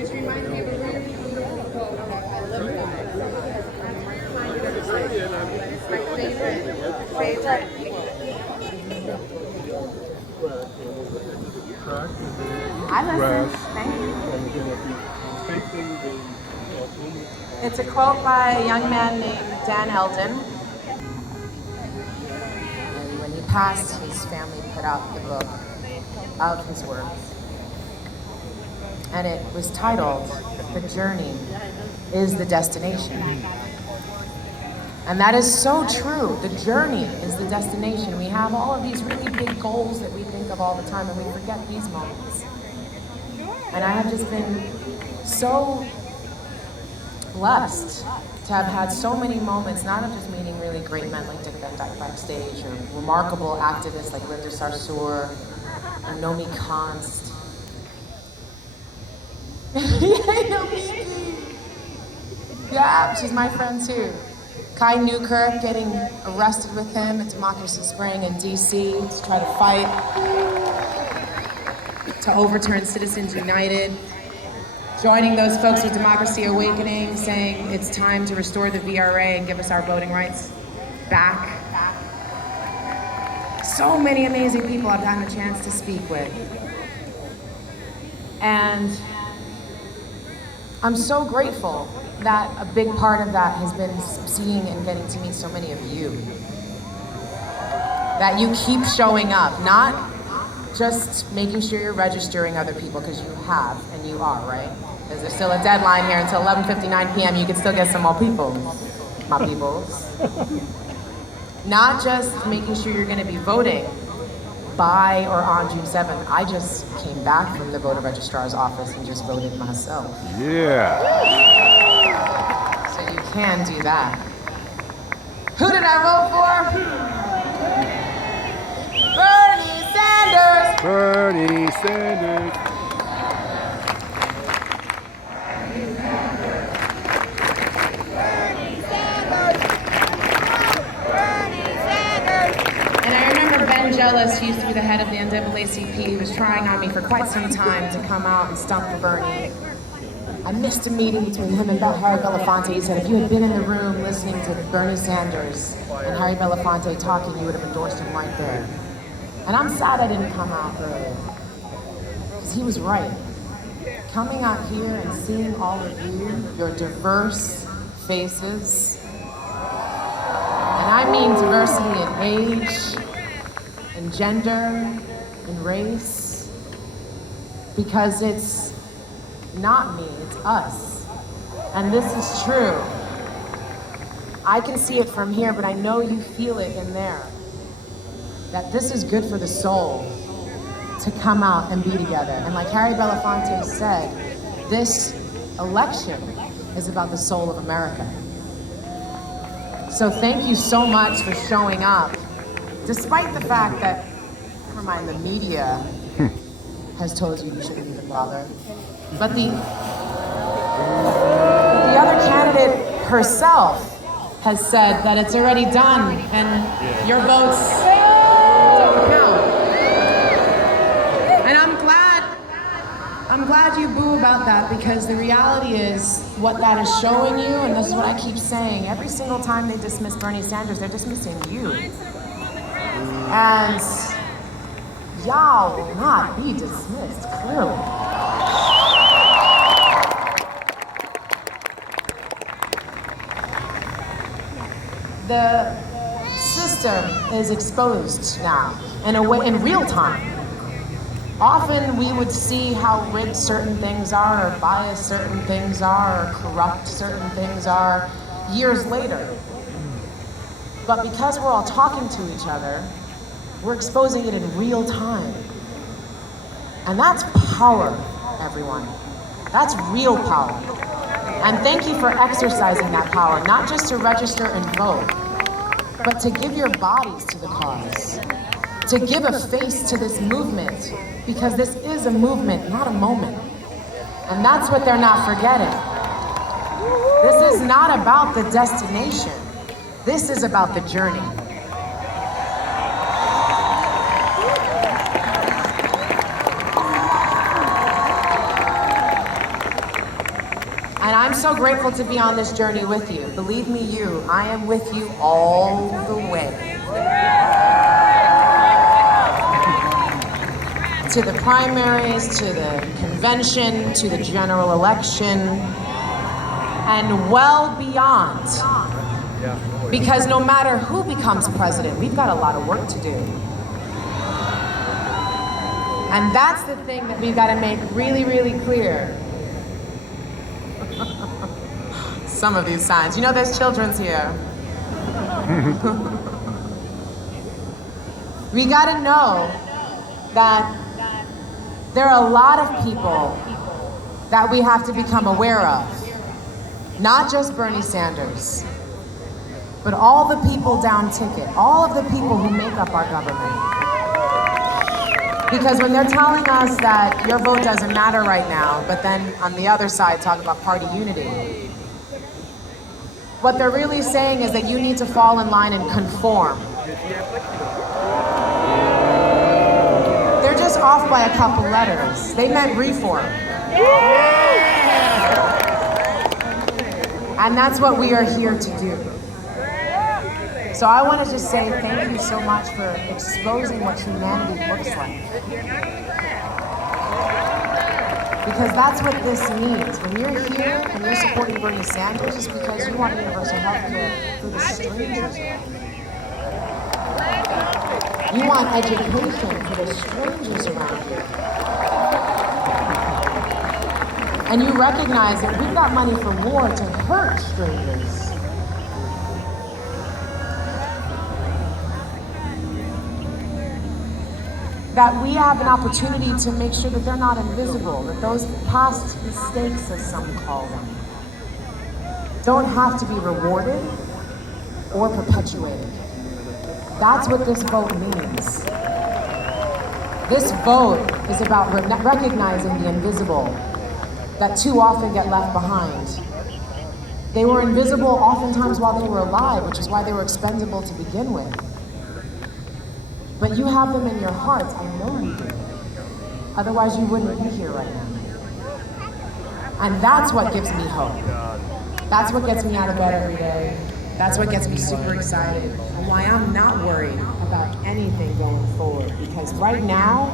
Which reminds me of a really beautiful quote about I love God. I'm reminded of this, but it's my favorite. I listen. Thank you. It's a quote by a young man named Dan Eldon. And when he passed, his family put out the book of his works. And it was titled, "The Journey is the Destination." And that is so true. The journey is the destination. We have all of these really big goals that we think of all the time, and we forget these moments. And I have just been so blessed to have had so many moments, not of just meeting really great men like Dick Van Dyke backstage, or remarkable activists like Linda Sarsour, or Nomi Konst. Yeah, she's my friend too. Kai Newkirk getting arrested with him at Democracy Spring in DC to try to fight to overturn Citizens United. Joining those folks with Democracy Awakening, saying it's time to restore the VRA and give us our voting rights back. So many amazing people I've gotten a chance to speak with. And I'm so grateful that a big part of that has been seeing and getting to meet so many of you. That you keep showing up, not just making sure you're registering other people, because you have, and you are, right? Because there's still a deadline here until 11:59 p.m. You can still get some more people, my peoples. Not just making sure you're gonna be voting by or on June 7th. I just came back from the voter registrar's office and just voted myself. Yeah. So you can do that. Who did I vote for? Bernie Sanders! Bernie Sanders. Jealous, who used to be the head of the NAACP, was trying on me for quite some time to come out and stump for Bernie. I missed a meeting between him and Harry Belafonte. He said if you had been in the room listening to Bernie Sanders and Harry Belafonte talking, you would have endorsed him right there. And I'm sad I didn't come out earlier, because he was right. Coming out here and seeing all of you, your diverse faces, and I mean diversity in age, in gender, in race, because it's not me, it's us. And this is true. I can see it from here, but I know you feel it in there. That this is good for the soul to come out and be together. And like Harry Belafonte said, this election is about the soul of America. So thank you so much for showing up. Despite the fact that, never mind, the media has told you you shouldn't even bother. But the other candidate herself has said that it's already done and your votes don't count. And I'm glad I'm glad you boo about that, because the reality is what that is showing you, and this is what I keep saying, every single time they dismiss Bernie Sanders, they're dismissing you. And y'all will not be dismissed, clearly. The system is exposed now in a way, in real time. Often we would see how rigged certain things are, or biased certain things are, or corrupt certain things are years later. But because we're all talking to each other, we're exposing it in real time. And that's power, everyone. That's real power. And thank you for exercising that power, not just to register and vote, but to give your bodies to the cause, to give a face to this movement, because this is a movement, not a moment. And that's what they're not forgetting. This is not about the destination. This is about the journey. And I'm so grateful to be on this journey with you. Believe me, I am with you all the way. To the primaries, to the convention, to the general election, and well beyond. Because no matter who becomes president, we've got a lot of work to do. And that's the thing that we've got to make really, really clear. Some of these signs. You know, there's children's here. We got to know that there are a lot of people that we have to become aware of. Not just Bernie Sanders, but all the people down ticket, all of the people who make up our government. Because when they're telling us that your vote doesn't matter right now, but then on the other side talk about party unity, what they're really saying is that you need to fall in line and conform. They're just off by a couple letters. They meant reform. And that's what we are here to do. So I want to just say thank you so much for exposing what humanity looks like. Because that's what this means. When you're here and you're supporting Bernie Sanders, it's because you want universal health care for the strangers. You want education for the strangers around you. And you recognize that we've got money for war to hurt strangers. That we have an opportunity to make sure that they're not invisible, that those past mistakes, as some call them, don't have to be rewarded or perpetuated. That's what this vote means. This vote is about recognizing the invisible that too often get left behind. They were invisible oftentimes while they were alive, which is why they were expendable to begin with. But you have them in your hearts, I know you do. Otherwise you wouldn't be here right now. And that's what gives me hope. That's what gets me out of bed every day. That's what gets me super excited. And why I'm not worried about anything going forward. Because right now,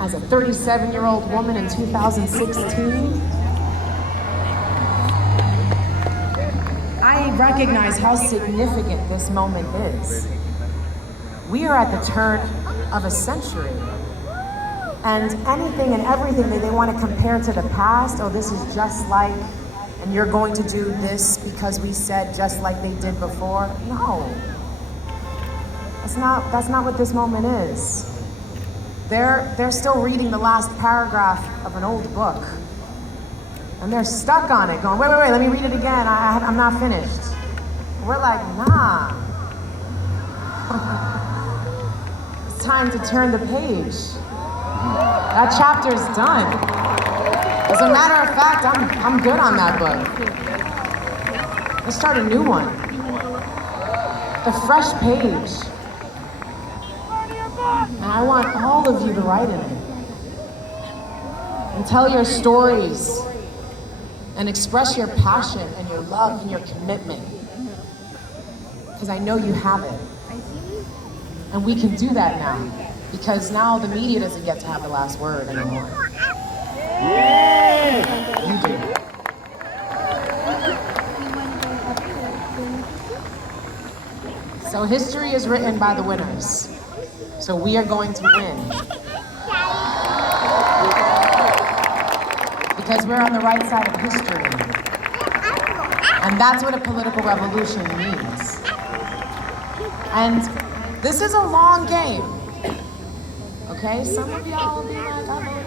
as a 37-year-old woman in 2016, I recognize how significant this moment is. We are at the turn of a century. And anything and everything that they want to compare to the past, oh, this is just like, and you're going to do this because we said just like they did before. No. That's not what this moment is. They're still reading the last paragraph of an old book. And they're stuck on it, going, wait, let me read it again. I'm not finished. We're like, nah. It's time to turn the page. That chapter's done. As a matter of fact, I'm good on that book. Let's start a new one. The fresh page. And I want all of you to write in it. and tell your stories and express your passion and your love and your commitment. Because I know you have it. And we can do that now. Because now the media doesn't get to have the last word anymore. You do. So history is written by the winners. So we are going to win. Because we're on the right side of history. And that's what a political revolution means. And this is a long game. Okay? Some of y'all will be like,